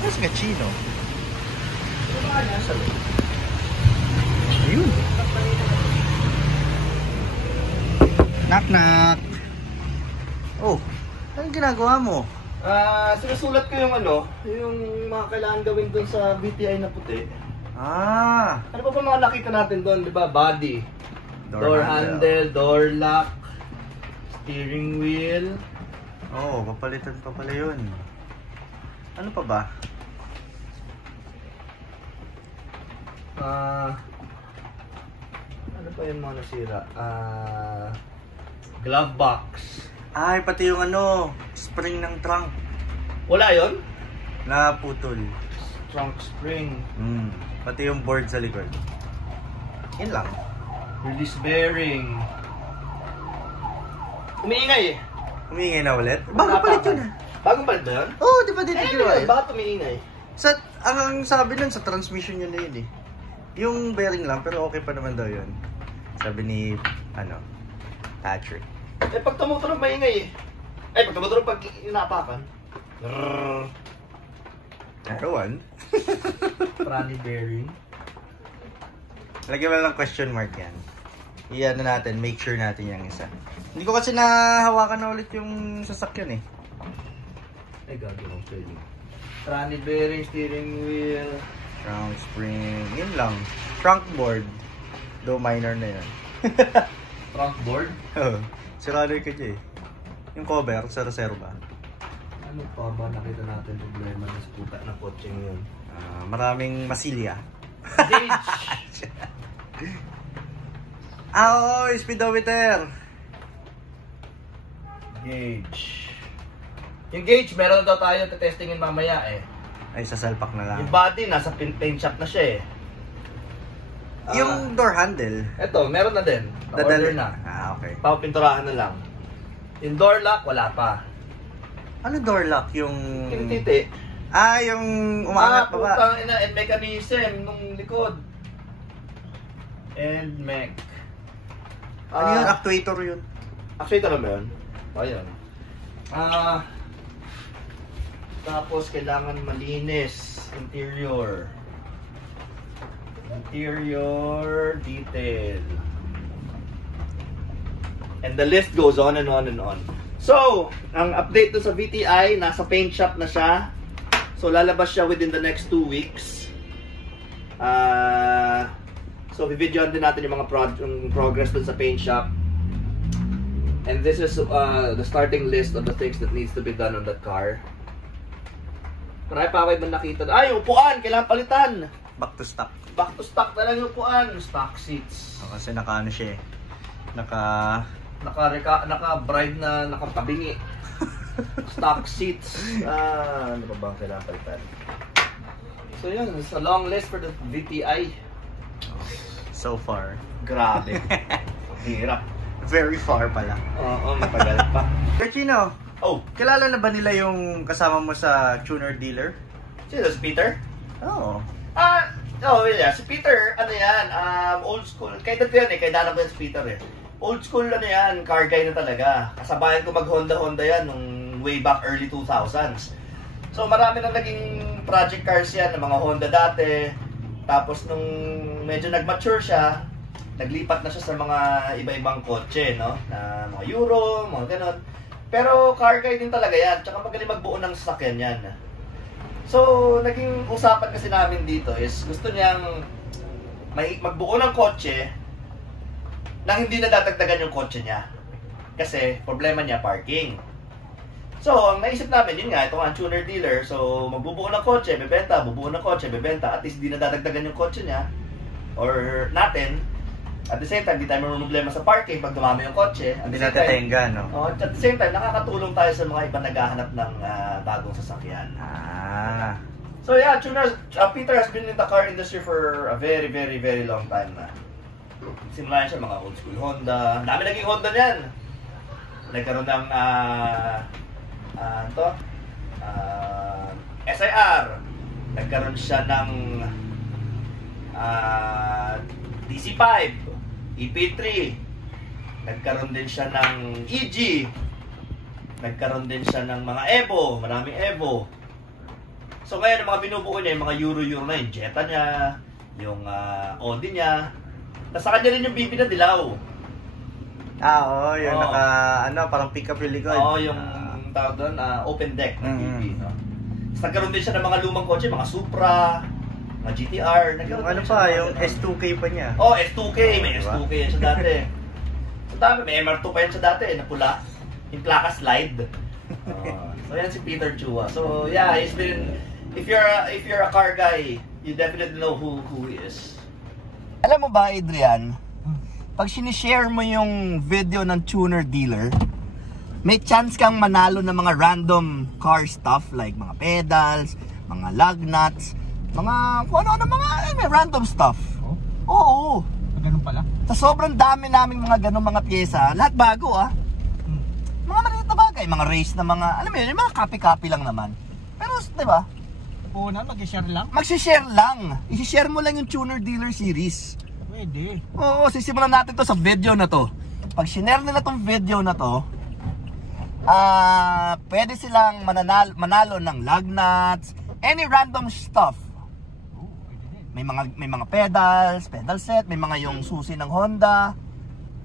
Mas nga chino. Ayun. Knock knock. Oh, anong ginagawa mo? Sinusulat ko yung yung mga kailangan gawin doon sa VTI na puti. Ano pa mga nakita natin doon, di ba? Body, door handle, door lock, steering wheel. Oo, papalitan pa pala yun. Ano pa ba? Ano pa yung mga nasira? Glove box. Ay, pati yung spring ng trunk. Wala yon? Naputol. Trunk spring. Pati yung board sa likod. Yun lang. Release bearing. Umiingay eh. Umiingay na ulit? Bago palit yun ah. Bagong palit ba yun? Oo, di ba dito ginawa yun? Bakit umiingay? Ang sabi nun sa transmission yun na yun eh. Yung bearing lang, pero okay pa naman daw yun. Sabi ni, Patrick. Pag tumutunog maingay eh. Pag tumutunog pag inapakan. Ewan. Tranny bearing. Lagyan mo lang question mark yan. Iyan na natin, make sure natin yung isa. Hindi ko kasi nahawakan na ulit yung sasakyan eh. Gagawin ko yun. Tranny bearing, steering wheel. Trunk spring, yun lang. Trunk board. Though minor na yun. Trunk board? Oo. Siraloy ka dyan eh. Yung cover sa reserva. Ano pa ba nakita natin problema sa puta ng kotse ngayon? Maraming masilya. Gauge! Oo, speedometer. Gauge. Yung gauge, meron daw tayo testingin mamaya eh. Ay, sa salpak na lang. Yung body, nasa paint shop na siya eh. Yung door handle. Eto, meron na din. Na-order na. Okay. Papapinturahan na lang. Yung door lock, wala pa. Ano door lock? Yung Titi. yung umangat pa ba? Putang ina, and mechanism nung likod. And mech. Ano yun? Actuator yun? Actuator na ba yun? Ayun. Tapos kailangan malinis. Interior detail. And the list goes on and on and on. So, ang update dun sa VTI, nasa paint shop na siya. So, lalabas siya within the next 2 weeks. So, bibidyoan din natin yung mga progress dun sa paint shop. And this is the starting list of the things that needs to be done on that car. Marami pa kayo ba nakita? Ay, upuan! Kailangan palitan! Back to stock. Back to stock na lang yung upuan. Stock seats. Kasi naka siya eh. Naka-bride na nakapabingi. Stock seats. Ano pa bang kailangan palitan? So yun, it's a long list for the VTI. So far. Grabe. Hirap. Very far pala. Oo, matagal pa. Chino, kilala na ba nila yung kasama mo sa tuner dealer? Sino? Si Peter? Oo. Yeah. Si Peter, old school. Kaya dito yan eh, kaya dalang ko yan si Peter eh. Old school yan, car guy na talaga. Kasabayan ko mag-Honda yan nung way back early 2000s. So marami nang naging project cars yan, ng mga Honda dati. Tapos nung medyo nag-mature siya, naglipat na siya sa mga iba-ibang kotse, no? Na mga Euro, mga ganon. Pero car guy din talaga yan, tsaka magaling magbuo ng sasakyan yan. So, naging usapan kasi namin dito is gusto niyang magbuo ng kotse na hindi nadadagdagan yung kotse niya. Kasi problema niya parking. So, ang naisip namin, yun nga, ito nga ang tuner dealer. So, magbubuo ng kotse, bebenta, bubuo ng kotse, bebenta. At least hindi nadadagdagan yung kotse niya or natin. At the same time, hindi tayo may problema sa parking pag dumami yung kotse. Hindi natatengga, no? At the same time, nakakatulong tayo sa mga ibang naghahanap ng bagong sasakyan. So yeah, Peter has been in the car industry for a very, very, very long time na. Simula siya mga old school Honda. Dami naging Honda niyan. Nagkaroon ng SIR. Nagkaroon siya ng DC5, EP3. Nagkaroon din siya ng EG. Nagkaroon din siya ng mga Evo, maraming Evo. So ngayon, ang mga binubuo niya, yung mga Euro na, yung Jetta niya, yung Audi niya. Tapos sa kanya rin yung BB na dilaw. Oo, yung parang pick up yung likod. Oo, yung tawag doon, open deck na BB. No? Tapos nagkaroon din siya ng mga lumang kotse, mga Supra, mga GTR. Yung yung S2K pa niya. Oh, S2K, may S2K yan siya dati. So dami, may MR2 pa yan siya dati, na pula. Yung plaka slide. So yan si Peter Chua. So yeah, he's been, if you're a car guy, you definitely know who he is. Alam mo ba, Adrian, pag sinishare mo yung video ng tuner dealer, may chance kang manalo ng mga random car stuff like mga pedals, mga lug nuts, mga kung ano mga random stuff. Oo. Ganun pala. Sa sobrang dami naming mga ganun mga pyesa, lahat bago Mga maliit na bagay, mga race na mga, alam mo yun, yung mga copy-copy lang naman. Pero, di ba? Oo na, mag-share lang? Mag-share lang. I-share mo lang yung Tuner Dealer Series. Pwede. Oo, sisimulan natin to sa video na to. Pag sinare nila tong video na to, pwede silang manalo ng lug nuts, any random stuff. May mga pedals, pedal set, may mga yung susi ng Honda,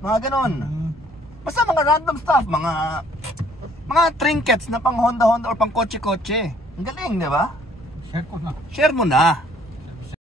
mga ganon. Basta mga random stuff, mga trinkets na pang Honda or pang kotse-kotse. Ang galing, di ba? Share ko na. Share mo na.